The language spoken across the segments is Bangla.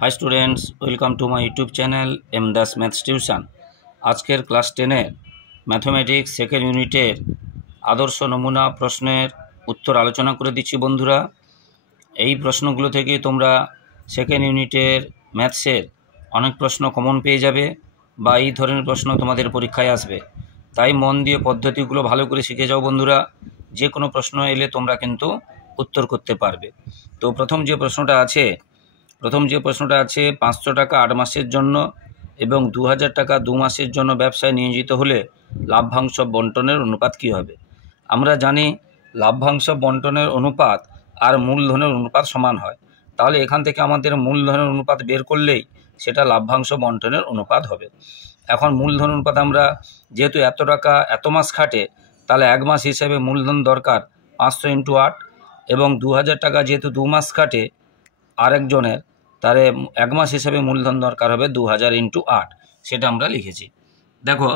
High students welcome to my YouTube channel M Das maths tuition. आजकेर क्लास 10 मैथमेटिक्स सेकेंड यूनिटेर आदर्श नमूना प्रश्नेर उत्तर आलोचना करे दिচ্ছি बंधुरा। এই প্রশ্নগুলো থেকে তোমরা সেকেন্ড यूनिटेर ম্যাথসের অনেক প্রশ্ন কমন পেয়ে যাবে বা এই ধরনের প্রশ্ন তোমাদের পরীক্ষায় আসবে। তাই মন দিয়ে পদ্ধতিগুলো ভালো করে শিখে যাও বন্ধুরা, যে কোনো প্রশ্ন এলে তোমরা কিন্তু উত্তর করতে পারবে। তো প্রথম যে প্রশ্নটা আছে 500 টাকা 8 মাসের জন্য এবং 2000 টাকা 2 মাসের জন্য ব্যবসায় নিয়োজিত হলে লাভ্যাংশ বণ্টনের অনুপাত কী হবে। আমরা জানি লাভ্যাংশ বণ্টনের অনুপাত আর মূলধনের অনুপাত সমান হয়, তাহলে এখান থেকে আমাদের মূলধনের অনুপাত বের করলেই সেটা লাভ্যাংশ বণ্টনের অনুপাত হবে। এখন মূলধন অনুপাত আমরা যেহেতু এত টাকা এত মাস খাটে, তাহলে 1 মাস হিসেবে মূলধন দরকার 500 × 8 এবং 2000 টাকা যেহেতু 2 মাস খাটে আরেকজনের, তাহলে 1 মাস হিসেবে মূলধন দরকার হবে 2000 × 8, সেটা আমরা লিখেছি। দেখো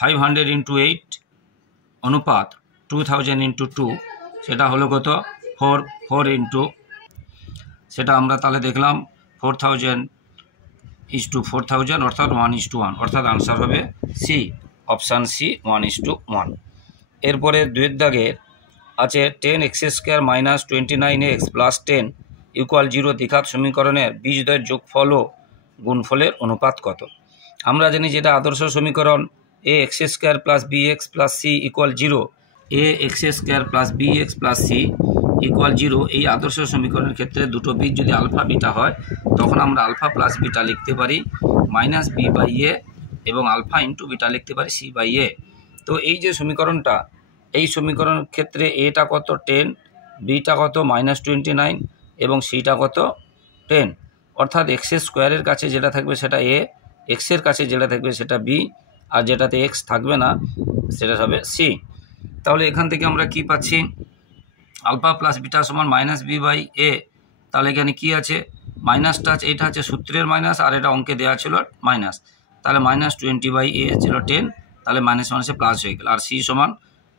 500 × 8 অনুপাত 2000 × 2, সেটা হলো কত 4 ইন্টু, সেটা আমরা তাহলে দেখলাম 4000 = 4000 অর্থাৎ 1:1, অর্থাৎ আনসার হবে সি, অপশান সি 1:1। এরপরে 2 দাগের আছে 10x² - 29x + 10 = 0 দ্বিঘাত সমীকরণের বীজদ্বয়ের যোগফল ও গুণফলের অনুপাত কত। আমরা জানি যেটা আদর্শ সমীকরণ ax² + bx + c = 0, ax² + bx + c = 0। এই আদর্শ সমীকরণের ক্ষেত্রে দুটো বীজ যদি আলফা বিটা হয়, তখন আমরা আলফা প্লাস বিটা লিখতে পারি -b/a এবং আলফা ইন্টু বিটা লিখতে পারি c/a। তো এই যে সমীকরণটা, এই সমীকরণের ক্ষেত্রে এটা কত 10, বিটা কত -29 এবং সিটা কত 10, অর্থাৎ x² কাছে যেটা থাকবে সেটা a, x-এর কাছে যেটা থাকবে সেটা b, আর যেটাতে x থাকবে না সেটা হবে c। তাহলে এখান থেকে আমরা কি পাচ্ছি, আলফা প্লাস বিটা সমান -b/a। তাহলে এখানে কি আছে, মাইনাসটা আছে, এটা হচ্ছে সূত্রের মাইনাস আর এটা অঙ্কে দেওয়া ছিল মাইনাস, তাহলে -20/a ছিল 10, তাহলে মাইনাসে প্লাস হয়ে গেল, আর c সমান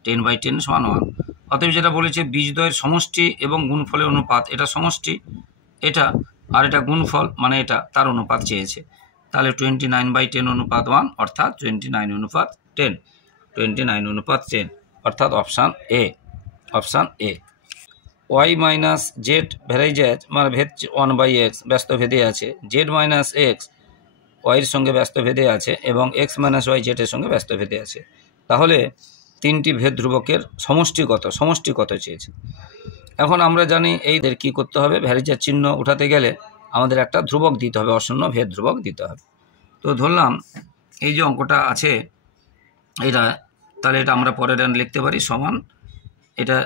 10/10 = 1। অতএব যেটা বলেছে বীজদ্বয়ের সমষ্টি এবং গুণফলের অনুপাত, এটা সমষ্টি এটা, আর এটা গুণফল মানে এটা, তার অনুপাত চেয়েছে। তাহলে 29/10 অনুপাত 1, অর্থাৎ 29:10, 29:10, অর্থাৎ option A, option A. y - z ভেরাইজেজ মানে ভেদ 1/x ব্যস্ত ভেদে আছে, z - x y-এর সঙ্গে ব্যস্ত ভেদে আছে এবং x - y z-এর সঙ্গে ব্যস্ত ভেদে আছে। তাহলে তিনটি ভেদ ধ্রুবকের সমষ্টি কত চেয়েছে। এখন আমরা জানি এইদের কি করতে হবে, ভ্যারিজের চিহ্ন উঠাতে গেলে আমাদের একটা ধ্রুবক দিতে হবে, অশূন্য ভেদ ধ্রুবক দিতে হবে। তো ধরলাম এই যে অঙ্কটা আছে এটা, তাহলে এটা আমরা পরের লিখতে পারি সমান, এটা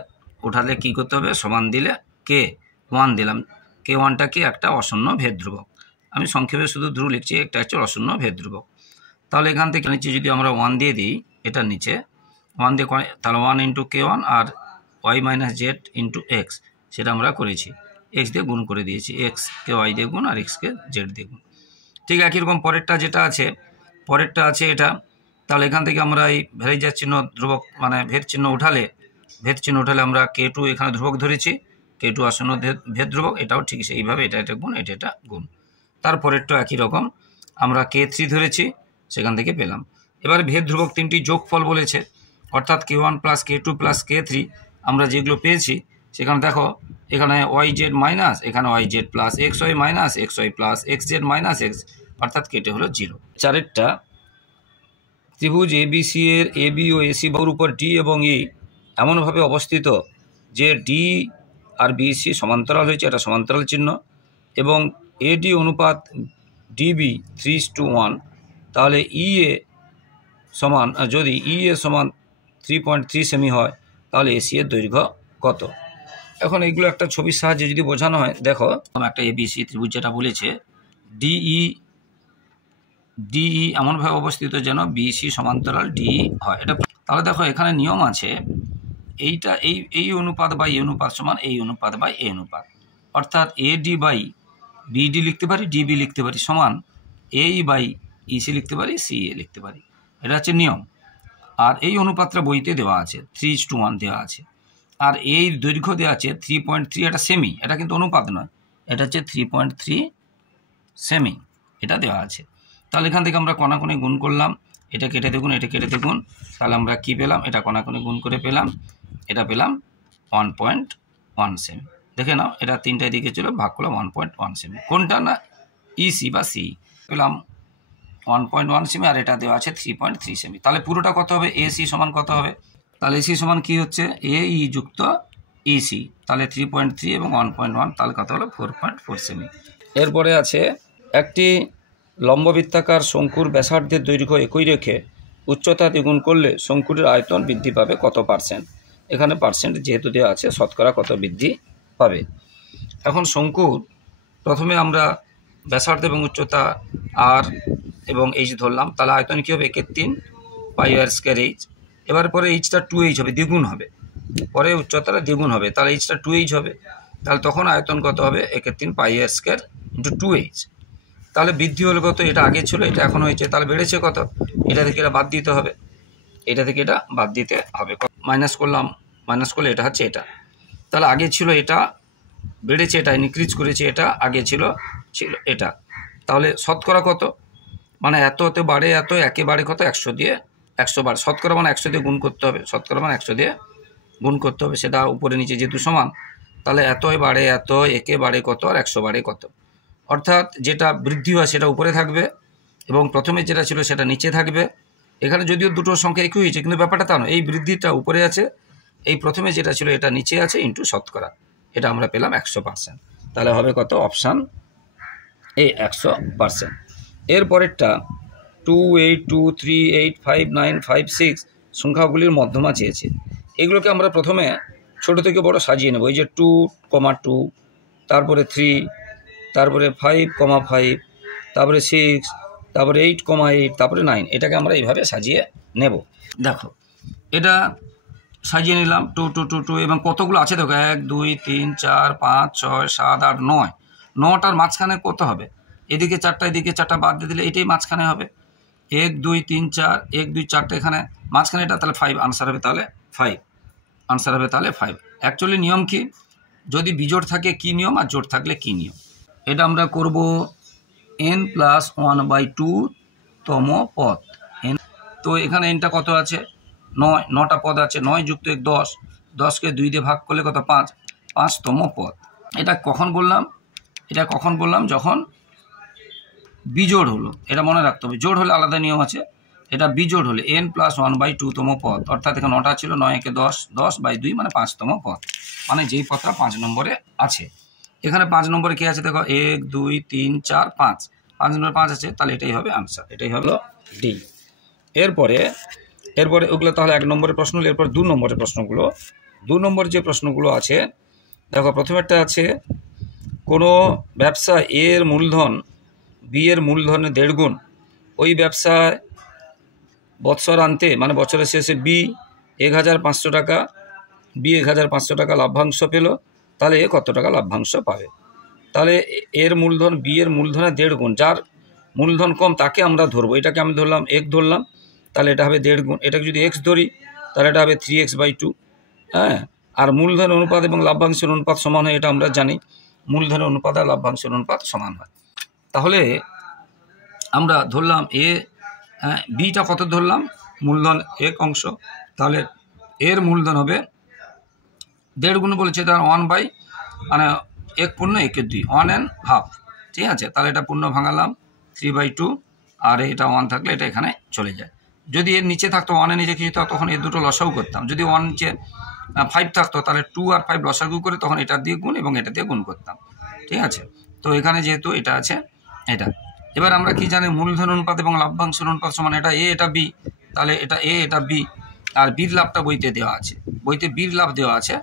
উঠালে কি করতে হবে, সমান দিলে k1 দিলাম, k1টা কি একটা অশূন্য ভেদ ধ্রুবক। আমি সংক্ষেপে শুধু ধ্রুব লিখছি, একটা হচ্ছে অশূন্য ভেদ ধ্রুবক। তাহলে এখান থেকে নিচে যদি আমরা 1 দিয়ে দিই, এটার নিচে 1 দিয়ে, তাহলে 1 × k1 আর y - z × x, সেটা আমরা করেছি, x দিয়ে গুণ করে দিয়েছি, x কে y দিয়ে গুণ আর x কে z দিয়ে গুণ। ঠিক একই রকম পরেরটা যেটা আছে, পরেরটা আছে এটা। তাহলে এখান থেকে আমরা এই ভ্যারিজের চিহ্ন ধ্রুবক মানে ভেদ চিহ্ন উঠালে আমরা k2 এখানে ধ্রুবক ধরেছি, k2 আসন্ন ভেদ ধ্রুবক, এটাও ঠিক সেইভাবে এটা গুণ, এটা গুণ। তারপরেরটা একই রকম, আমরা k3 ধরেছি, সেখান থেকে পেলাম। এবার ভেদ ধ্রুবক তিনটি যোগফল বলেছে, অর্থাৎ k1 + k2 + k3 আমরা যেগুলো পেয়েছি, সেখানে দেখো এখানে yz মাইনাস, এখানে yz plus xy minus xy plus xz minus x, অর্থাৎ কেটে হলো 0। চারেরটা ত্রিভুজ ABC এর AB ও AC বাহুর উপর D এবং E এমনভাবে অবস্থিত যে D আর BC সমান্তরাল হয়েছে, এটা সমান্তরাল চিহ্ন, এবং AD অনুপাত DB 3:1, তাহলে EA সমান, যদি EA সমান 3.3 সেমি হয়, তাহলে AC এর দৈর্ঘ্য কত। এখন এইগুলো একটা ছবির সাহায্যে যদি বোঝানো হয়, দেখো একটা ABC ত্রিভুজ যেটা বলেছে DE এমনভাবে অবস্থিত যেন BC সমান্তরাল DE হয়, এটা। তাহলে দেখো এখানে নিয়ম আছে, এইটা এই অনুপাত বা এই অনুপাত সমান এই অনুপাত বা এই অনুপাত, অর্থাৎ AD/BD লিখতে পারি, DB লিখতে পারি, সমান AE/EC লিখতে পারি, CA লিখতে পারি, এটা হচ্ছে নিয়ম। আর এই অনুপাতটা বইতে দেওয়া আছে 3:1 দেওয়া আছে, আর এই দৈর্ঘ্য দেওয়া আছে 3.3, এটা সেমি, এটা কিন্তু অনুপাত নয়, এটা হচ্ছে 3.3 সেমি, এটা দেওয়া আছে। তাহলে এখান থেকে আমরা কণাকণি গুণ করলাম, এটা কেটে দেখুন, এটা কেটে দেখুন, তাহলে আমরা কি পেলাম, এটা কণাকণি গুণ করে পেলাম, এটা পেলাম 1.1 সেমি। দেখে নাও, এটা তিনটায় দিকে ছিল, ভাগ করলাম 1.1 সেমি। কোনটা না ইসি বা সি পেলাম 1.1 সেমি, আর এটা দেওয়া আছে 3.3 সেমি। তাহলে পুরোটা কত হবে, এসি সমান কত হবে, তাহলে এসি সমান কি হচ্ছে এ ই যুক্ত ইসি, তাহলে 3.3 এবং 1.1, তাহলে কত হলো 4.4 সেমি। এরপরে আছে একটি লম্ববৃত্তাকার শঙ্কুর ব্যাসার্ধের দৈর্ঘ্য একই রেখে উচ্চতা দ্বিগুণ করলে শঙ্কুটির আয়তন বৃদ্ধি পাবে কত পার্সেন্ট। এখানে পার্সেন্ট যেহেতু দেওয়া আছে, শতকরা কত বৃদ্ধি পাবে। এখন শঙ্কুর প্রথমে আমরা ব্যাসার্ধ এবং উচ্চতা আর এবং এইচ ধরলাম, তাহলে আয়তন কী হবে, 1/3 পাই আর স্কয়ার এইচ। এবার পরে এইচটা 2h হবে, দ্বিগুণ হবে, পরে উচ্চতাটা দ্বিগুণ হবে, তাহলে এইচটা 2h হবে, তাহলে তখন আয়তন কত হবে, 1/3 পাই আর স্কয়ার ইন্টু 2h। তাহলে বৃদ্ধি হলো কত, এটা আগে ছিল, এটা এখন হয়েছে, তাহলে বেড়েছে কত, এটা থেকে এটা বাদ দিতে হবে, এটা থেকে এটা বাদ দিতে হবে, মাইনাস করলাম, মাইনাস করলে এটা হচ্ছে এটা, তাহলে আগে ছিল এটা, বেড়েছে এটা, ইনক্রিজ করেছে এটা, আগে ছিল এটা, তাহলে শতকরা কত, মানে এততে বাড়ে এত, একে বাড়ে কত, 100 দিয়ে 100 বাড়ে, শতকরা মানে 100 দিয়ে গুণ করতে হবে, শতকরা মানে 100 দিয়ে গুণ করতে হবে, সেটা উপরে নিচে যেহেতু সমান, তাহলে এতই বাড়ে এত, একে বাড়ে কত, আর 100 বাড়ে কত, অর্থাৎ যেটা বৃদ্ধি হয় সেটা উপরে থাকবে এবং প্রথমে যেটা ছিল সেটা নিচে থাকবে। এখানে যদিও দুটো সংখ্যা একই হয়েছে, কিন্তু ব্যাপারটা তা নয়, এই বৃদ্ধিটা উপরে আছে, এই প্রথমে যেটা ছিল এটা নিচে আছে, ইন্টু শতকরা, এটা আমরা পেলাম 100%। তাহলে হবে কত, অপশান এ 100%। এরপরেরটা 2, 8, 2, 3, 8, 5, 9, 5, 6 সংখ্যাগুলির মধ্যমা চেয়েছে। এগুলোকে আমরা প্রথমে ছোট থেকে বড় সাজিয়ে নেব, এই যে 2,2, তারপরে 3, তারপরে 5,5, তারপরে 6, তারপরে 8,8, তারপরে 9, এটাকে আমরা এইভাবে সাজিয়ে নেব। দেখো এটা সাজিয়ে নিলাম 2, 2, 2, 2, এবং কতগুলো আছে দেখো, 1, 2, 3, 4, 5, 6, 7, 8, 9, 9টার মাঝখানে কত হবে, এদিকে 4টা এদিকে 4টা বাদ দিয়ে দিলে এটাই মাঝখানে হবে, 1, 2, 3, 4, 1, 2, 4টা এখানে মাঝখানে এটা, তাহলে 5 আনসার হবে, তাহলে 5 আনসার হবে, তাহলে 5। অ্যাকচুয়ালি নিয়ম কি, যদি বিজোড় থাকে কি নিয়ম, আর জোড় থাকলে কি নিয়ম, এটা আমরা করব n+1/2 তম পদ। তো এখানে এনটা কত আছে, 9টা পদ আছে, 9 যুক্ত 1 10, 10কে 2 দিয়ে ভাগ করলে কত, 5, 5তম পদ। এটা কখন বললাম, এটা কখন বললাম, যখন বিজোড় হলো, এটা মনে রাখতে হবে, জোড় হলে আলাদা নিয়ম আছে, এটা বিজোড় হলে n+1/2 তম পদ, অর্থাৎ এখানে 9টা ছিল, 9 একে 10, 10/2 মানে 5তম পদ, মানে যেই পদটা 5 নম্বরে আছে। এখানে 5 নম্বরে কি আছে দেখো, 1, 2, 3, 4, 5, 5 নম্বরে 5 আছে, তাহলে এটাই হবে আনসার, এটাই হলো ডি। এরপরে ওগুলো তাহলে 1 নম্বরের প্রশ্ন। এরপর 2 নম্বরের প্রশ্নগুলো, 2 নম্বরের যে প্রশ্নগুলো আছে দেখো, প্রথমেরটা আছে কোনো ব্যবসা এর মূলধন বি এর মূলধনের 1.5 গুণ, ওই ব্যবসায় বৎসরান্তে মানে বছরের শেষে বি 1,500 টাকা, বি 1,500 টাকা লাভ্যাংশ পেল, তাহলে এ কত টাকা লাভ্যাংশ পাবে। তাহলে এর মূলধন বি এর মূলধনের 1.5 গুণ, যার মূলধন কম তাকে আমরা ধরবো, এটাকে আমি ধরলাম এক ধরলাম, তাহলে এটা হবে 1.5 গুণ, এটাকে যদি এক্স ধরি তাহলে এটা হবে 3x/2। হ্যাঁ, আর মূলধন অনুপাত এবং লাভ্যাংশের অনুপাত সমান হয়, এটা আমরা জানি, মূলধনের অনুপাত আর লাভ্যাংশের অনুপাত সমান হয়। তাহলে আমরা ধরলাম বিটা কত ধরলাম, মূলধন 1 অংশ, তাহলে এর মূলধন হবে 1.5 গুণ বলেছে, তার 1 বাই মানে 1 পূর্ণ 1/2, 1.5, ঠিক আছে। তাহলে এটা পূর্ণ ভাঙালাম 3/2, আর এটা 1 থাকলে এটা এখানে চলে যায়। যদি এর নিচে থাকতো, 1-এর নিচে কিছু থাকতো, তখন এর দুটো লসাগু করতাম, যদি 1 নিচে 5 থাকতো তাহলে 2 আর 5 লসাগু করে তখন এটা দিয়ে গুণ এবং এটা দিয়ে গুণ করতাম, ঠিক আছে। তো এখানে যেহেতু এটা আছে এটা, এবার আমরা কি জানি, মূলধন অনুপাত এবং লাভ্যাংশের অনুপাত সমান, এটা এ এটা বি, তাহলে এটা এ এটা বি, আর বির লাভটা বইতে দেওয়া আছে, বইতে বির লাভ দেওয়া আছে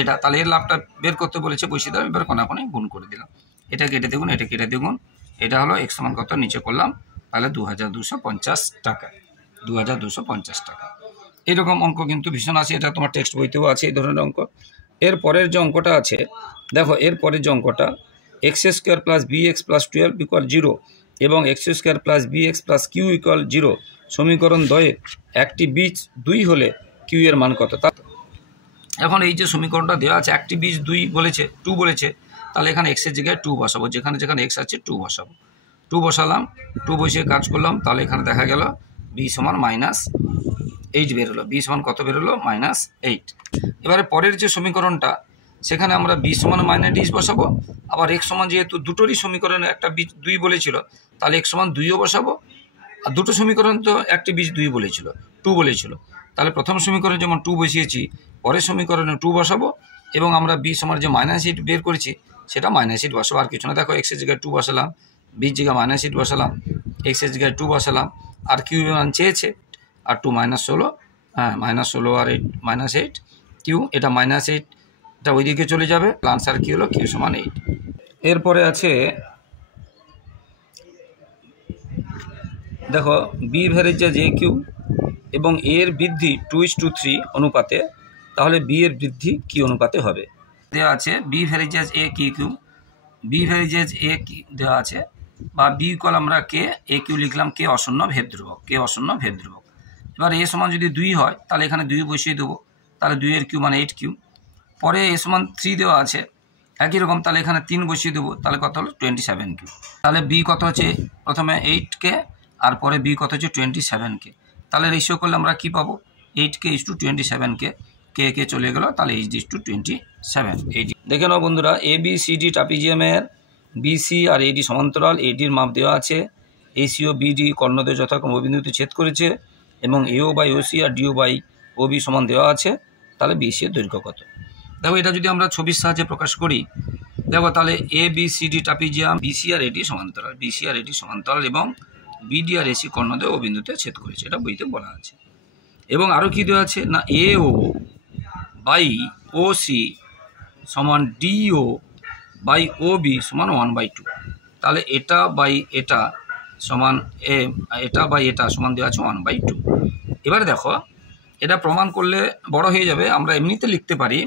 এটা, তাহলে এর লাভটা বের করতে বলেছে, বসিয়ে দিলাম, এবার কোনাকোনি গুণ করে দিলাম, এটা কেটে দেখুন, এটা কেটে দেখুন, এটা হলো x সমান কত, নিচে করলাম, তাহলে 2,250 টাকা, 2,250 টাকা। এরকম অঙ্ক কিন্তু ভীষণ আছে, এটা তোমার টেক্সট বইতেও আছে এই ধরনের অঙ্ক। এর পরের যে অঙ্কটা আছে দেখো, এর পরের যে অঙ্কটা, x² + bx + 12 = 0 এবং x² + bx + q = 0 সমীকরণ দ্বয়ের একটি বীজ 2 হলে q এর মান কত। এখন এই যে সমীকরণটা দেওয়া আছে, একটি বীজ 2 বলেছে, 2 বলেছে, তাহলে এখানে x এর জায়গায় 2 বসাবো, যেখানে যেখানে x আছে 2 বসাবো। 2 বসালাম, 2 বসিয়ে কাজ করলাম, তাহলে এখানে দেখা গেল b সমান -8 বেরোলো। b সমান কত বেরোলো? -8। এবারে পরের যে সমীকরণটা, সেখানে আমরা b সমান -20 বসাবো, আবার x সমান যেহেতু দুটোরই সমীকরণে একটা বীজ 2 বলেছিল, তাহলে x সমান 2ও বসাবো। আর দুটো সমীকরণ তো একটি বীজ 2 বলেছিল, 2 বলেছিল, তাহলে প্রথম সমীকরণে যেমন 2 বসিয়েছি, পরের সমীকরণে 2 বসাবো, এবং আমরা b সমান যে -8 বের করেছি সেটা -8 বসাবো। আর কিছু না, দেখো x এর জায়গায় 2 বসালাম, b এর জায়গায় -8 বসালাম, x এর জায়গায় 2 বসালাম, আর q মান চেয়েছে, আর 2 -16, হ্যাঁ -16 আর 8 q, এটা -8 এটা ওইদিকে চলে যাবে, আনসার কি হলো? q সমান 8। এরপরে আছে দেখো b ভ্যারেজেজ a q এবং a এর বৃদ্ধি 2:3 অনুপাতে, তাহলে b এর বৃদ্ধি কি অনুপাতে হবে? দেওয়া আছে b ভ্যারেজেজ a q, b ভ্যারেজেজ a দেওয়া আছে, বা b কল আমরা কে, a q লিখলাম, কে অশূন্য ভেদ ধ্রুবক, কে অশূন্য ভেদ ধ্রুবক। এবার a সমান যদি 2 হয়, তাহলে এখানে 2 বসিয়ে দেবো, তাহলে 2 এর q মানে 8q। পরে a সমান 3 দেওয়া আছে একই রকম, তাহলে এখানে 3 বসিয়ে দেবো, তাহলে কত হলো? 27q। তাহলে b কত হচ্ছে? প্রথমে 8কে, আর পরে b কত হচ্ছে? 27কে। তাহলে রেশিও করলে আমরা কি পাবো? 8k = 27কে, কে চলে গেল, তাহলে h/27। দেখে নাও বন্ধুরা, ABCD ট্রাপিজিয়ামের BC আর AD সমান্তরাল, ADর মাপ দেওয়া আছে, AC ও BD কর্ণদ্বয় যথাক্রমে O বিন্দুতে ছেদ করেছে, এবং AO/OC আর DO/OB সমান দেওয়া আছে, তাহলে BC এর দৈর্ঘ্য কত? দেখো এটা যদি আমরা ছবির সাহায্যে প্রকাশ করি, দেখো তাহলে ABCD ট্রাপিজিয়াম, BC আর AD সমান্তরাল, BC আর AD সমান্তরাল, এবং BD আর AC কর্ণদ্বয় O বিন্দুতে ছেদ করেছে, এটা বইতে বলা আছে। এবং আরও কি দেওয়া আছে না, AO/OC সমান DO/OB সমান 1/2, তাহলে এটা বাই এটা সমান এটা সমান দেওয়া আছে 1/2। এবারে দেখো এটা প্রমাণ করলে বড় হয়ে যাবে, আমরা এমনিতে লিখতে পারি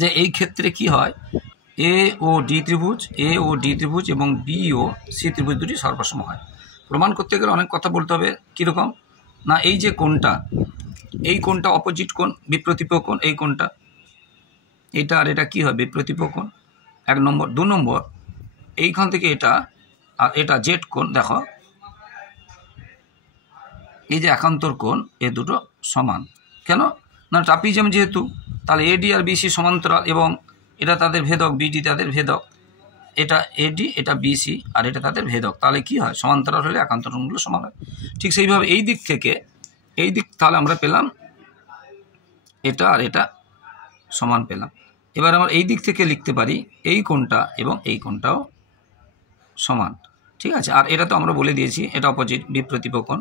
যে এই ক্ষেত্রে কি হয়, AOD ত্রিভুজ এবং BOC ত্রিভুজ দুটি সর্বসম হয়। প্রমাণ করতে গেলে অনেক কথা বলতে হবে। কীরকম না, এই যে কোণটা, এই কোণটা অপোজিট কোণ, বিপ্রতীপ কোণ, এই কোণটা, এটা আর এটা কি হয়? বিপ্রতীপ কোণ, 1 নম্বর। 2 নম্বর, এইখান থেকে এটা আর এটা জেড কোণ, দেখো এই যে একান্তর কোণ, এ দুটো সমান। কেন না, ট্রাপিজিয়াম যেহেতু, তাহলে AD আর BC সমান্তরাল, এবং এটা তাদের ভেদক, BD তাদের ভেদক, এটা AD, এটা BC, আর এটা তাদের ভেদক, তাহলে কি হয়? সমান্তরাল হলে একান্তর কোণগুলো সমান হয়। ঠিক সেইভাবে এই দিক থেকে এই দিক, তাহলে আমরা পেলাম এটা আর এটা সমান পেলাম। এবার আমরা এই দিক থেকে লিখতে পারি এই কোণটা এবং এই কোণটাও সমান, ঠিক আছে। আর এটা তো আমরা বলে দিয়েছি, এটা অপোজিট, বিপ্রতীপ কোণ,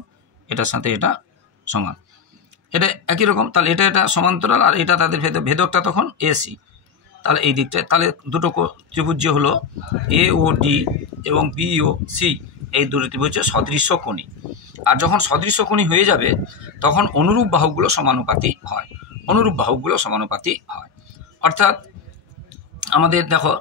এটার সাথে এটা সমান, এটা একই রকম, তাহলে এটা সমান্তরাল, আর এটা তাদের ভেদকটা তখন AC। তাহলে এই দিকটা, তাহলে দুটো ত্রিভুজ যে হলো AOD এবং BOC, এই দুটো ত্রিভুজ সদৃশ্য কোণী। আর যখন সদৃশ্য কোণী হয়ে যাবে, তখন অনুরূপ বাহুগুলো সমানুপাতি হয়, অর্থাৎ আমাদের দেখো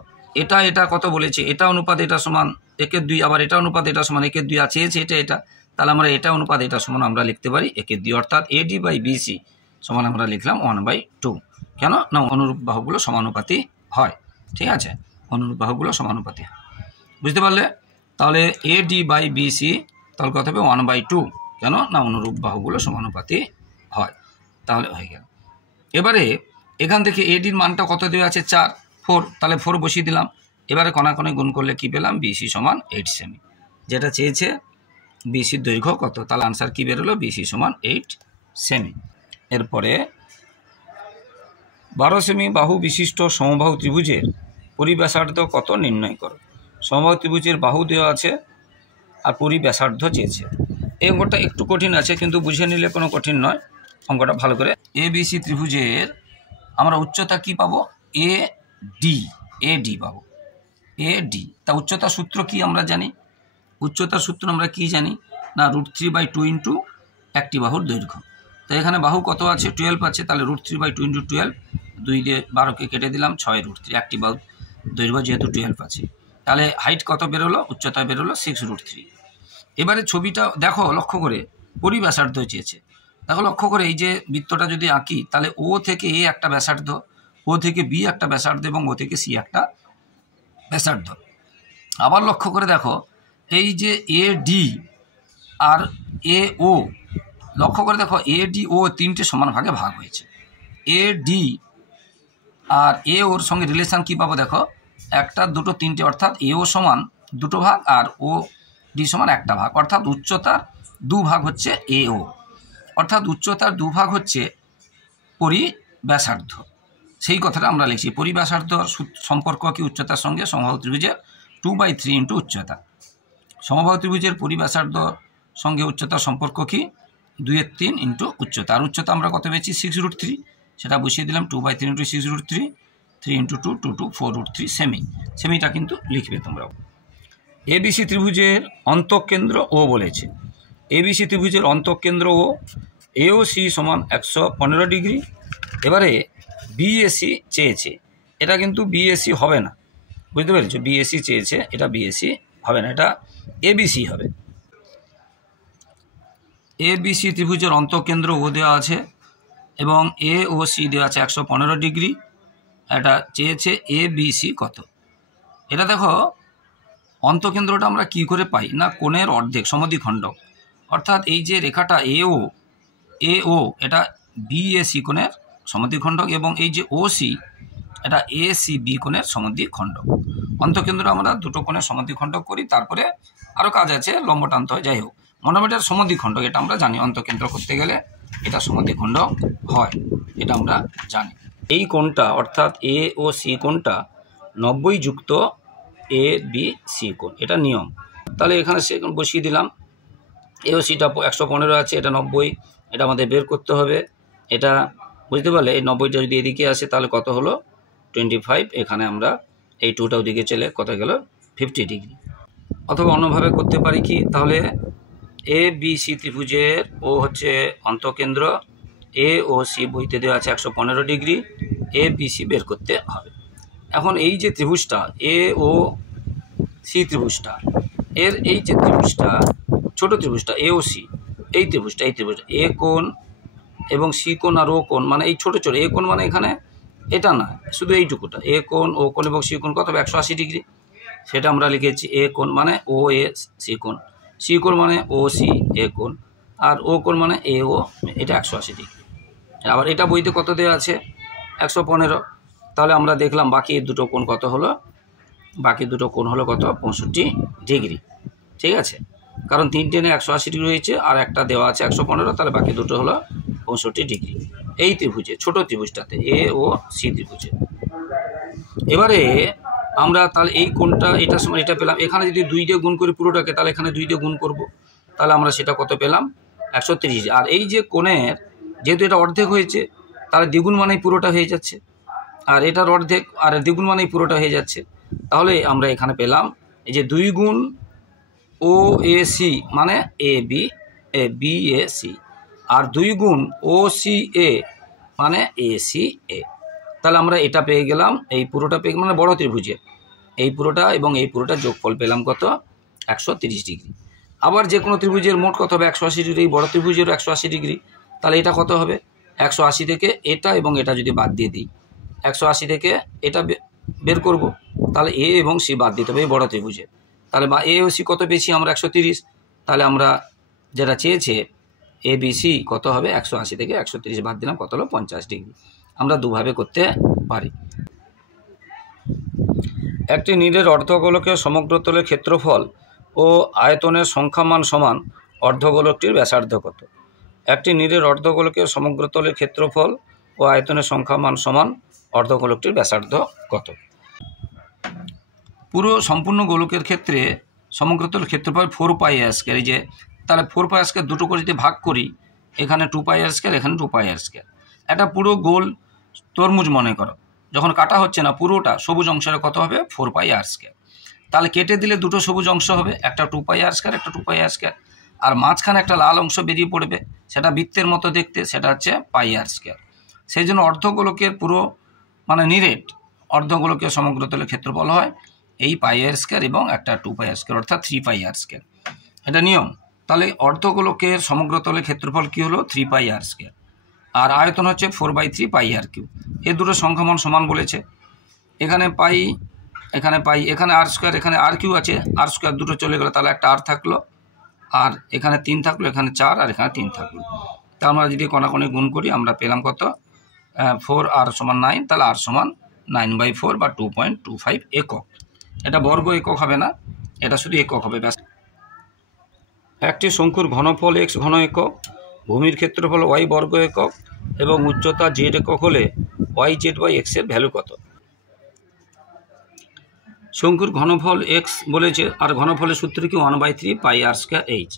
এটা কত বলেছে, এটা অনুপাত এটা সমান 1/2, আবার এটা অনুপাত এটা সমান 1/2 আছে, এটা, তাহলে আমরা এটা অনুপাত এটা সমান আমরা লিখতে পারি 1/2, অর্থাৎ AD/BC সমান আমরা লিখলাম 1/2। কেন না, অনুরূপ বাহুগুলো সমানুপাতি হয়, ঠিক আছে, অনুরূপ বাহুগুলো সমানুপাতি হয়, বুঝতে পারলে? তাহলে AD/BC তাহলে কত হবে? 1/2। কেন না, অনুরূপ বাহুগুলো সমানুপাতি হয়, তাহলে হয়ে গেল। এবারে এখান থেকে ADর মানটা কত দেওয়া আছে? 4, তাহলে 4 বসিয়ে দিলাম। এবারে কণাকণে গুণ করলে কি পেলাম? BC সমান 8 সেমি, যেটা চেয়েছে BCর দৈর্ঘ্য কত, তাহলে আনসার কি বেরোলো? BC সমান 8 সেমি। এরপরে 12 সেমি বাহু বিশিষ্ট সমবাহু ত্রিভুজের পরিব্যাসার্ধ কত নির্ণয় করো। সমবাহু ত্রিভুজের বাহু দেওয়া আছে আর পরিব্যাসার্ধ চেয়েছে। এই অঙ্কটা একটু কঠিন আছে, কিন্তু বুঝে নিলে কোনো কঠিন নয় অঙ্কটা ভালো করে। ABC ত্রিভুজের আমরা উচ্চতা কি পাবো? AD পাবো, AD। তা উচ্চতার সূত্র কি আমরা জানি? উচ্চতার সূত্র আমরা কি জানি না, √3/2 ইন্টু একটি বাহুর দৈর্ঘ্য। তো এখানে বাহু কত আছে? 12 আছে, তাহলে √3/2 ইন্টু 12, 2 দিয়ে 12কে কেটে দিলাম, 6√3, একটি বাহুর দৈর্ঘ্য যেহেতু 12 আছে, তাহলে হাইট কত বেরোলো? উচ্চতা বেরোলো 6√3। এবারে ছবিটা দেখো লক্ষ্য করে, পরিব্যাসার্ধ চেয়েছে। দেখো লক্ষ্য করে, এই যে বৃত্তটা যদি আঁকি, তাহলে O থেকে A একটা ব্যাসার্ধ, O থেকে B একটা ব্যাসার্ধ, এবং O থেকে C একটা ব্যাসার্ধ। আবার লক্ষ্য করে দেখো, এই যে AD আর AO, লক্ষ্য করে দেখো AD ও তিনটে সমান ভাগে ভাগ হয়েছে। AD আর AOর সঙ্গে রিলেশান কী পাবো দেখো, একটা দুটো তিনটে, অর্থাৎ AO সমান দুটো ভাগ আর OD সমান একটা ভাগ, অর্থাৎ উচ্চতার দুভাগ হচ্ছে AO, অর্থাৎ উচ্চতার দুভাগ হচ্ছে পরিব্যাসার্ধ। সেই কথাটা আমরা লিখছি, পরিব্যাসার্ধ সম্পর্ক কি উচ্চতার সঙ্গে সমবাহু ত্রিভুজের 2/3 ইন্টু উচ্চতা। সমবাহু ত্রিভুজের পরিব্যাসার্ধ সঙ্গে উচ্চতার সম্পর্ক কি 2/3 ইন্টু উচ্চতা। আর উচ্চতা আমরা কত পেয়েছি 6√3, সেটা বসিয়ে দিলাম 2/3 ইন্টু 6√3, 3 ইন্টু 2 2 2 4√3 সেমিটা কিন্তু লিখবে তোমরাও। ABC ত্রিভুজের অন্তঃকেন্দ্র ও বলেছে, ABC ত্রিভুজের অন্তঃকেন্দ্র ও AOC সমান 115 ডিগ্রি। এবারে BAC চেয়েছে, এটা কিন্তু BAC হবে না, বুঝতে পেরেছো? BAC চেয়েছে, এটা BAC হবে না, এটা ABC হবে। ABC ত্রিভুজের অন্তঃকেন্দ্র ও দেওয়া আছে এবং AOC দেওয়া আছে 115 ডিগ্রি। এটা চেয়েছে ABC কত। এটা দেখো অন্তঃকেন্দ্রটা আমরা কি করে পাই না, কোণের অর্ধেক সমদ্বিখণ্ডক, অর্থাৎ এই যে রেখাটা AO এটা BAC কোণের সমদ্বিখণ্ডক এবং এই যে OC এটা ACB কোণের সমদ্বিখণ্ডক। অন্তঃকেন্দ্র আমরা দুটো কোণের সমদ্বিখণ্ডক করি, তারপরে আরও কাজ আছে, লম্ব টানতে হয়, যাই হোক মনোমিটার সমদ্বিখণ্ডক এটা আমরা জানি, অন্তঃকেন্দ্র করতে গেলে এটা সমদ্বিখণ্ডক হয়, এটা আমরা জানি। এই কোণটা অর্থাৎ AOC কোণটা 90 যুক্ত ABC কোণ, এটা নিয়ম। তাহলে এখানে সে বসিয়ে দিলাম, AOCটা 115 আছে, এটা 90, এটা আমাদের বের করতে হবে। এটা বুঝতে পারলে এই 90টা যদি এদিকে আসে তাহলে কত হলো 25, এখানে আমরা এই 2টা ওদিকে চলে কত গেল 50 ডিগ্রি। অথবা অন্যভাবে করতে পারি কি, তাহলে ABC ত্রিভুজের ও হচ্ছে অন্তঃকেন্দ্র, AOC বইতে দেওয়া আছে 115 ডিগ্রি, ABC বের করতে হবে। এখন এই যে ত্রিভুজটা AOC ত্রিভুজটা, এর এই যে ত্রিভুজটা ছোট ত্রিভুজটা AOC, এই ত্রিভুজটা A কোণ এবং C কোণ আর O কোণ, মানে এই ছোট ছোট A কোণ মানে এখানে এটা না, শুধু এইটুকুটা A কোণ, O কোণ এবং C কোণ কত হবে 180 ডিগ্রি, সেটা আমরা লিখেছি। A কোণ মানে OAC কোণ, C কোণ মানে OC A কোণ, আর O কোণ মানে AO, এটা 180 ডিগ্রি। আবার এটা বইতে কত দেওয়া আছে 115, তাহলে আমরা দেখলাম বাকি দুটো কোণ কত হলো, বাকি দুটো কোণ হলো কত 65 ডিগ্রি, ঠিক আছে, কারণ তিনটে 180 ডিগ্রি হয়েছে আর একটা দেওয়া আছে 115, তাহলে বাকি দুটো হলো 65 ডিগ্রি এই ত্রিভুজে, ছোট ত্রিভুজটাতে AOC ত্রিভুজে। এবারে আমরা তাহলে এই কোণটা এটার সময় এটা পেলাম, এখানে যদি 2 দিয়ে গুণ করি পুরোটাকে, তাহলে এখানে 2 দিয়ে গুণ করব, তাহলে আমরা সেটা কত পেলাম 130। আর এই যে কোণের যেহেতু এটা অর্ধেক হয়েছে, তাহলে দ্বিগুণ মানেই পুরোটা হয়ে যাচ্ছে, আর এটার অর্ধেক আর দ্বিগুণ মানেই পুরোটা হয়ে যাচ্ছে, তাহলে আমরা এখানে পেলাম এই যে 2 গুণ OAC মানে BAC, আর 2 গুণ OCA মানে ACA, তাহলে আমরা এটা পেয়ে গেলাম, এই পুরোটা পেয়ে মানে বড় ত্রিভুজে এই পুরোটা এবং এই পুরোটা যোগফল পেলাম কত 130 ডিগ্রি। আবার যে কোনো ত্রিভুজের মোট কত হবে 180 ডিগ্রি, এই বড় ত্রিভুজেরও 180 ডিগ্রি, তাহলে এটা কত হবে 180 থেকে এটা এবং এটা যদি বাদ দিয়ে দিই, 180 থেকে এটা বের করব, তাহলে A এবং C বাদ দিতে হবে এই বড় ত্রিভুজে, তাহলে বা AOC কত পেয়েছি আমরা 130, তাহলে আমরা যেটা চেয়েছে ABC কত হবে 180 থেকে 130 বাদ দিলাম, কত হলো 50 ডিগ্রি। আমরা দুভাবে করতে পারি। একটি নিরের অর্ধগোলকের সমগ্রতলের ক্ষেত্রফল ও আয়তনের সংখ্যামান সমান অর্ধগোলকটির ব্যাসার্ধ কত। একটি নিরের অর্ধগোলকের সমগ্রতলের ক্ষেত্রফল ও আয়তনের সংখ্যামান সমান অর্ধগোলকটির ব্যাসার্ধ কত। পুরো সম্পূর্ণ গোলকের ক্ষেত্রে সমগ্রতলের ক্ষেত্রফল 4πr², এই যে তাহলে 4πr² দুটো করে যদি ভাগ করি, এখানে 2πr², এখানে 2πr², একটা পুরো গোল তরমুজ মনে করো, যখন কাটা হচ্ছে না পুরোটা সবুজ অংশের কত হবে 4πr², তাহলে কেটে দিলে দুটো সবুজ অংশ হবে, একটা 2πr², একটা 2πr², আর মাঝখানে একটা লাল অংশ বেরিয়ে পড়বে, সেটা বৃত্তের মতো দেখতে, সেটা হচ্ছে πr²। সেই জন্য অর্ধগোলকের পুরো মানে নিরেট অর্ধগোলকের সমগ্রতলের ক্ষেত্রফল হয় এই πr² এবং একটা 2πr², অর্থাৎ 3πr², এটা নিয়ম। তাহলে অর্ধগোলকের সমগ্রতলের ক্ষেত্রফল কি হলো 3πr², আর আয়তন হচ্ছে 4/3 πr3। এই দুটো সংখ্যামান সমান বলেছে, এখানে পাই এখানে পাই, এখানে আর স্কোয়ার, এখানে আর কিউ আছে, আর স্কোয়ার দুটো চলে গেলো, তাহলে একটা আর থাকলো, আর এখানে 3 থাকলো, এখানে 4 আর এখানে 3 থাকলো। তা আমরা যদি কণাকণি গুণ করি আমরা পেলাম কত, 4r = 9, তাহলে r = 9/4 বা 2.25 একক। এটা বর্গ একক হবে না, এটা শুধু একক হবে ব্যাস। একটি শঙ্কুর ঘনফল x ঘন একক, ভূমির ক্ষেত্রফল y বর্গ একক এবং উচ্চতা z একক হলে yz/x এর ভ্যালু কত? শঙ্কুর ঘনফল x বলেছে, আর ঘনফলের সূত্র কি 1/3 πr²h,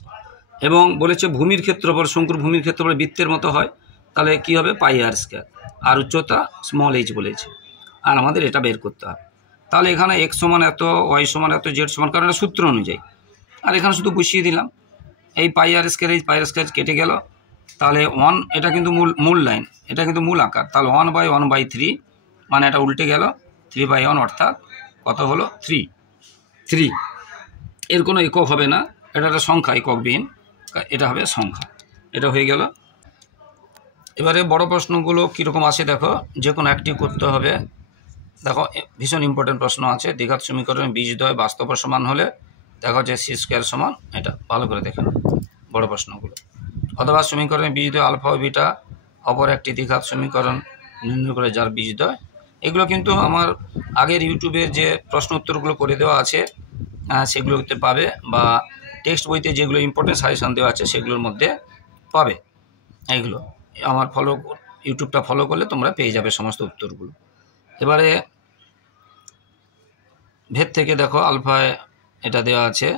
এবং বলেছে ভূমির ক্ষেত্রফল, শঙ্কুর ভূমির ক্ষেত্রফল বৃত্তের মতো হয়, তাহলে কি হবে πr², আর উচ্চতা h বলেছে, আর আমাদের এটা বের করতে হবে। তাহলে এখানে x = এত, y = এত, z = কারণ এটা সূত্র অনুযায়ী, আর এখানে শুধু বসিয়ে দিলাম, এই πr² কেটে গেল, তাহলে 1, এটা কিন্তু মূল লাইন, এটা কিন্তু মূল আকার, তাহলে 1/1/3 মানে এটা উল্টে গেল, 3/1 অর্থাৎ কত হলো 3। এর কোনো একক হবে না, এটা একটা সংখ্যা এককবিহীন, এটা হবে সংখ্যা। এটা হয়ে গেল। এবারে বড় প্রশ্নগুলো কীরকম আসে দেখো, যে কোনো একটি করতে হবে। দেখো ভীষণ ইম্পর্টেন্ট প্রশ্ন আছে, দ্বিঘাত সমীকরণের বীজদ্বয় বাস্তব সমান হলে দেখো যে c² সমান, এটা ভালো করে দেখে নাও বড় প্রশ্নগুলো। অথবা সমীকরণের বীজদ্বয় আলফা ও বিটা অপর একটি দ্বিঘাত সমীকরণ নির্ণয় করে যার বীজদ্বয়। এগুলো কিন্তু আমার আগের ইউটিউবের যে প্রশ্ন উত্তরগুলো করে দেওয়া আছে সেগুলোতে পাবে, বা টেক্সট বইতে যেগুলো ইম্পর্টেন্ট সাজেশন দেওয়া আছে সেগুলোর মধ্যে পাবে। এইগুলো আমার ইউটিউবটা ফলো করলে তোমরা পেয়ে যাবে সমস্ত উত্তরগুলো। এবারে ভেদ থেকে দেখো আলফায় এটা দেওয়া আছে,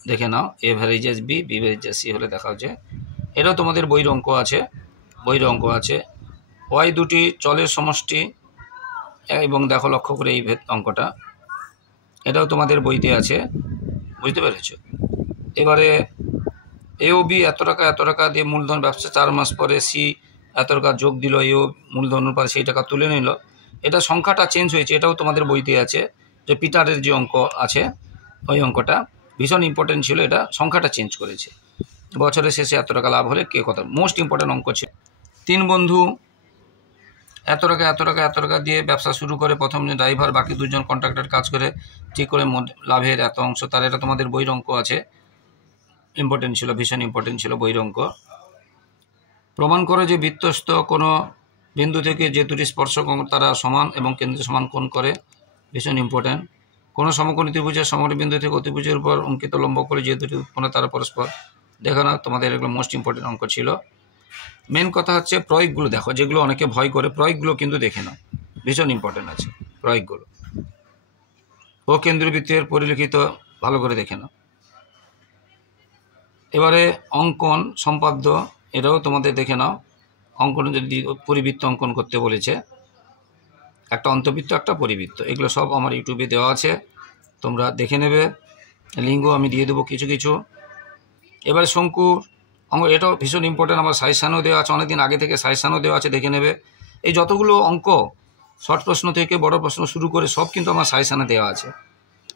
দেখে নাও, a varies as b, b varies as c হলে দেখা হচ্ছে, এটাও তোমাদের বইয়ের অঙ্ক আছে। y দুটি চলের সমষ্টি, এবং দেখো লক্ষ্য করে এই ভেদ অঙ্কটা, এটাও তোমাদের বইতে আছে, বুঝতে পেরেছ। এবারে a ও b এত টাকা দিয়ে মূলধন ব্যবসা 4 মাস পরে c এত টাকা যোগ দিল, এও মূলধন অনুপাতে সেই টাকা তুলে নিল, এটা সংখ্যাটা চেঞ্জ হয়েছে, এটাও তোমাদের বইতে আছে। যে পিটারের যে অঙ্ক আছে ওই অঙ্কটা ভীষণ ইম্পর্টেন্ট ছিল, এটা সংখ্যাটা চেঞ্জ করেছে, বছরের শেষে এত টাকা লাভ হলে কে কত, মোস্ট ইম্পর্টেন্ট অঙ্ক ছিল। 3 বন্ধু এত টাকা দিয়ে ব্যবসা শুরু করে, প্রথম ড্রাইভার, বাকি 2 জন কন্ট্রাক্টর কাজ করে, ঠিক করে লাভের এত অংশ তার, এটা তোমাদের বইয়ের অঙ্ক আছে, ইম্পর্টেন্ট ছিল, ভীষণ ইম্পর্টেন্ট ছিল বইয়ের অঙ্ক। প্রমাণ করে যে বৃত্তস্থ কোনো বিন্দু থেকে যে দুটি স্পর্শক তারা সমান এবং কেন্দ্রে সমান কোণ করে, ভীষণ ইম্পর্টেন্ট। কোনো সমকোণী ত্রিভুজের সমকোণী বিন্দু থেকে অতিভুজের উপর অঙ্কিত লম্ব করে যে দুটি উৎপন্ন তারা পরস্পর, দেখো না, তোমাদের এগুলো মোস্ট ইম্পর্টেন্ট অঙ্ক ছিল। মেন কথা হচ্ছে প্রয়োগগুলো দেখো, যেগুলো অনেকে ভয় করে, প্রয়োগগুলো কিন্তু দেখে নাও, ভীষণ ইম্পর্টেন্ট আছে প্রয়োগগুলো। ও কেন্দ্রীয় বৃত্তের পরিলিখিত ভালো করে দেখে নাও। এবারে অঙ্কন সম্পাদ্য, এটাও তোমাদের দেখে নাও, অঙ্কন যদি পরিবৃত্ত অঙ্কন করতে বলেছে, একটা অন্তবৃত্ত একটা পরিবৃত্ত, এগুলো সব আমার ইউটিউবে দেওয়া আছে, তোমরা দেখে নেবে, লিঙ্কও আমি দিয়ে দেবো কিছু। এবারে শঙ্কুর অঙ্ক, এটাও ভীষণ ইম্পর্টেন্ট, আমার সাজেশানও দেওয়া আছে, অনেকদিন আগে থেকে সাজেশানও দেওয়া আছে, দেখে নেবে। এই যতগুলো অঙ্ক শর্ট প্রশ্ন থেকে বড় প্রশ্ন শুরু করে সব কিন্তু আমার সাজেশানে দেওয়া আছে,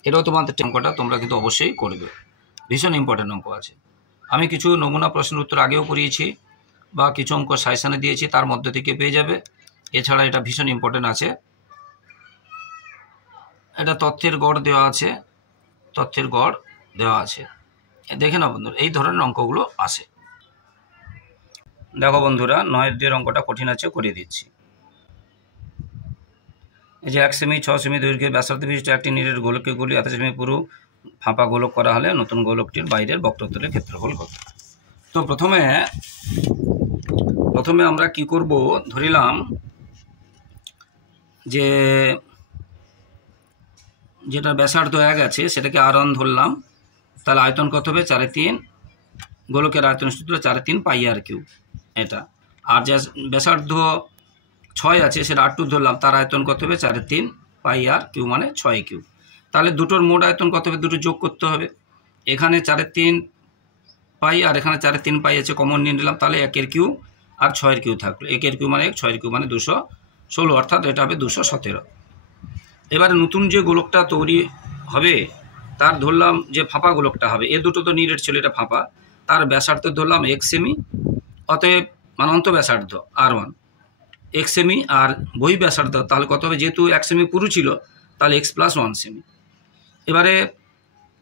এটাও তোমাদের অঙ্কটা তোমরা কিন্তু অবশ্যই করবে, ভীষণ ইম্পর্টেন্ট অঙ্ক আছে। আমি কিছু নমুনা প্রশ্নের উত্তর আগেও করিয়েছি, বা কিছু অঙ্ক সাজেশানে দিয়েছি, তার মধ্যে থেকে পেয়ে যাবে। এছাড়া এটা ভীষণ ইম্পর্টেন্ট আছে, এটা তথ্যের গড় দেওয়া আছে, দেখে নাও বন্ধুরা, এই ধরনের অঙ্কগুলো আসে। দেখো বন্ধুরা 9-2 অঙ্কটা কঠিন আছে, করিয়ে দিচ্ছি। এই যে 1 সেমি 6 সেমি দৈর্ঘ্যের ব্যাসার্ধ বিশিষ্ট একটি নীলের গোলককে গুলি 28 সেমি পুরু ফাঁপা গোলক করা হলে নতুন গোলকটির বাইরের বক্রতলের ক্ষেত্রফল কত? তো প্রথমে আমরা কি করব, ধরিলাম যে যেটা ব্যাসার্ধ 1 আছে সেটাকে r1 ধরলাম, তাহলে আয়তন কত হবে 4/3, গোলকের আয়তন সূত্র 4/3 πr3 এটা। আর যে ব্যাসার্ধ 6 আছে সেটা r2 ধরলাম, তার আয়তন কত হবে 4/3 πr3 মানে 6 কিউ। তাহলে দুটোর মোট আয়তন কত হবে, দুটো যোগ করতে হবে, এখানে 4/3 পাই আর এখানে 4/3 পাই আছে, কমন নিয়ে নিলাম, তাহলে 1 কিউ আর 6 কিউ থাকলো, 1 কিউ মানে 1, 6 কিউ মানে 216, অর্থাৎ এটা হবে 217। এবারে নতুন যে গোলকটা তৈরি হবে তার ধরলাম যে ফাঁপা গোলকটা হবে, এ দুটো তো নিরেট ছিল, এটা ফাঁপা, তার ব্যাসার্ধ ধরলাম 1 সেমি, অতএব মানে অন্ত ব্যাসার্ধ r1 1 সেমি, আর বহি ব্যাসার্ধ তাহলে কত হবে, যেহেতু 1 সেমি পুরু ছিল তাহলে x প্লাস 1 সেমি। এবারে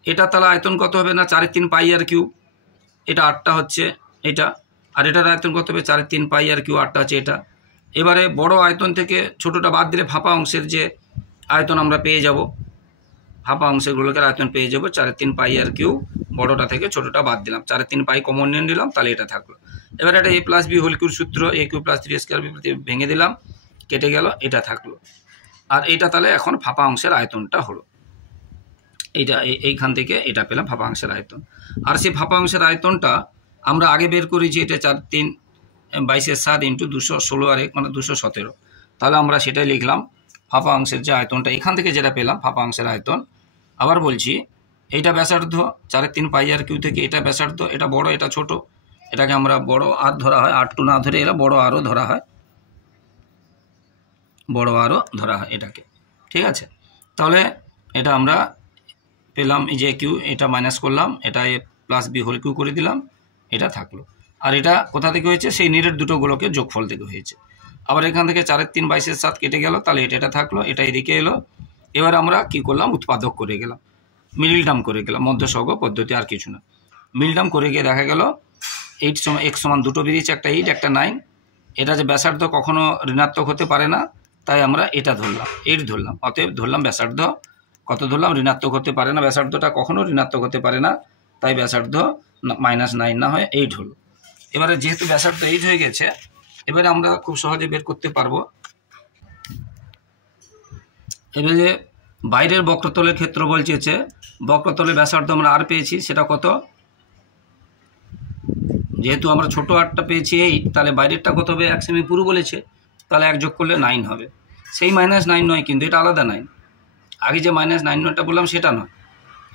এটা তাহলে আয়তন কত হবে না 4/3 পাই আর কিউব, এটা 8টা হচ্ছে এটা, আর এটার আয়তন কত হবে 4/3 পাই আর কিউব, 8টা হচ্ছে এটা। এবারে বড় আয়তন থেকে ছোটোটা বাদ দিলে ফাঁপা অংশের যে আয়তন আমরা পেয়ে যাব, ফাঁপা অংশগুলোকে আয়তন পেয়ে যাবো 4/3 পাই আর কিউব, বড়টা থেকে ছোটোটা বাদ দিলাম, 4/3 পাই কমন নিয়ে নিলাম, তাহলে এটা থাকলো। এবার এটা a plus B whole cube সূত্র, a কিউব প্লাস 3a² ভেঙে দিলাম, কেটে গেল, এটা থাকলো। আর এইটা তাহলে এখন ফাঁপা অংশের আয়তনটা হলো, এইটা এইখান থেকে এটা পেলাম ফাঁপা অংশের আয়তন। আর সেই ফাঁপা অংশের আয়তনটা আমরা আগে বের করেছি, এটা 4/3 22 7 ইন্টু 216 আর 1 মানে 217, তাহলে আমরা সেটাই লিখলাম ফাঁপা অংশের যে আয়তনটা এখান থেকে যেটা পেলাম ফাঁপা অংশের আয়তন। আবার বলছি এইটা ব্যাসার্ধ 4/3 পাই আর কিউ থেকে এটা ব্যাসার্ধ, এটা বড় এটা ছোট, এটাকে আমরা বড় আর ধরা হয়, আর টু না ধরে এরা বড় আরও ধরা হয়, বড় আরও ধরা হয় এটাকে, ঠিক আছে। তাহলে এটা আমরা পেলাম, এই যে কিউ এটা মাইনাস করলাম, এটা a plus B whole cube করে দিলাম, এটা থাকলো। আর এটা কোথা থেকে হয়েছে, সেই নিরেট দুটোগুলোকে যোগফল থেকে হয়েছে। আবার এখান থেকে 4/3 22 7 কেটে গেল, তাহলে এটা থাকলো, এটা এদিকে এলো। এবার আমরা কি করলাম, উৎপাদক করে গেলাম, মিডল টার্ম করে গেলাম, মধ্যসহগ পদ্ধতি, আর কিছু না। মিডল টার্ম করে গিয়ে দেখা গেল 8 x সমান দুটো বেরিয়েছে, একটা 8 একটা 9। এটা যে ব্যাসার্ধ কখনো ঋণাত্মক হতে পারে না, তাই আমরা এটা ধরলাম 8 ধরলাম, অতএব ধরলাম ব্যাসার্ধ কত ধরলাম, ঋণাত্মক হতে পারে না, ব্যাসার্ধটা কখনো ঋণাত্মক হতে পারে না, তাই ব্যাসার্ধ -9 না হয়ে 8 হলো। এবারে যেহেতু ব্যাসার্ধ 8 হয়ে গেছে, এবারে আমরা খুব সহজে বের করতে পারবো। এবারে বাইরের বক্রতলের ক্ষেত্রফল চেয়েছে, বক্রতলের ব্যাসার্ধ আমরা আর পেয়েছি, সেটা কত, যেহেতু আমরা ছোট আরটা পেয়েছি 8, তাহলে বাইরেরটা কত হবে 1 সেমি পুরু বলেছে, তাহলে 1 যোগ করলে 9 হবে। সেই -9 নয় কিন্তু, এটা আলাদা 9, আগে যে -9টা বললাম সেটা নয়,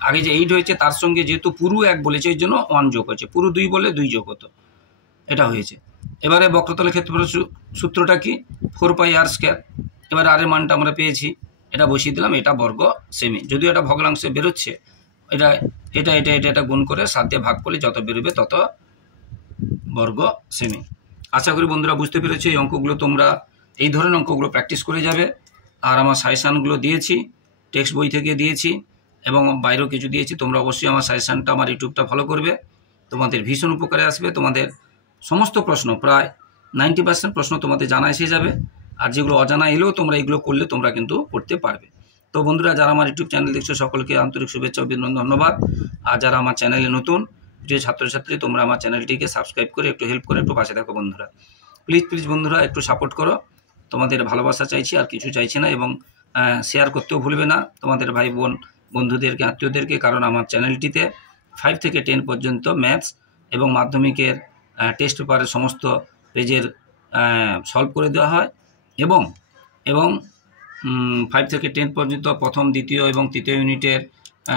আগে যে 8 হয়েছে তার সঙ্গে যেহেতু পুরু 1 বলেছে এই জন্য 1 যোগ হয়েছে, পুরু 2 বলে 2 যোগ হতো, এটা হয়েছে। এবারে বক্রতলের ক্ষেত্রফলের সূত্রটা কি, 4 পাই আর স্কয়ার। এবার আর এর মানটা আমরা পেয়েছি, এটা বসিয়ে দিলাম, এটা বর্গ সেমি, যদিও এটা ভগ্নাংশে বেরোচ্ছে, এটা এটা এটা এটা এটা গুণ করে 7 দিয়ে ভাগ করলে যত বেরোবে তত বর্গ সেমি। আশা করি বন্ধুরা বুঝতে পেরেছো, এই অঙ্কগুলো তোমরা এই ধরনের অঙ্কগুলো প্র্যাকটিস করে যাবে। আর আমার সাজেশানগুলো দিয়েছি, টেক্সট বই থেকে দিয়েছি এবং বাইরেও কিছু দিয়েছি, তোমরা অবশ্যই আমার সাজেশানটা, আমার ইউটিউবটা ফলো করবে, তোমাদের ভীষণ উপকারে আসবে। তোমাদের সমস্ত প্রশ্ন, প্রায় 90% প্রশ্ন তোমাদের জানা এসে যাবে, আর যেগুলো অজানা এলেও তোমরা এগুলো করলে তোমরা কিন্তু করতে পারবে। তো বন্ধুরা, যারা আমার ইউটিউব চ্যানেল দেখছো সকলকে আন্তরিক শুভেচ্ছা ও ধন্যবাদ। আর যারা আমার চ্যানেলে নতুন, প্রিয় ছাত্রছাত্রী, তোমরা আমার চ্যানেলটিকে সাবস্ক্রাইব করে একটু হেল্প করে একটু পাশে থাকো বন্ধুরা, প্লিজ বন্ধুরা একটু সাপোর্ট করো, তোমাদের ভালোবাসা চাইছি, আর কিছু চাইছি না। এবং শেয়ার করতেও ভুলবে না তোমাদের ভাই বোন বন্ধুদেরকে, আত্মীয়দেরকে, কারণ আমার চ্যানেলটিতে 5 থেকে 10 পর্যন্ত ম্যাথস এবং মাধ্যমিকের টেস্ট পেপারের সমস্ত পেজের সলভ করে দেওয়া হয়, এবং 5 থেকে 10 পর্যন্ত প্রথম, দ্বিতীয় এবং তৃতীয় ইউনিটের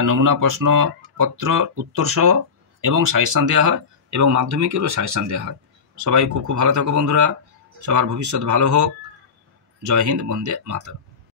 নমুনা প্রশ্নপত্র উত্তরসহ এবং সাজেশান দেওয়া হয়, এবং মাধ্যমিকেরও সাজেশান দেওয়া হয়। সবাই খুব ভালো থাকো বন্ধুরা, সবার ভবিষ্যৎ ভালো হোক। জয় হিন্দ, বন্দে মাতরম।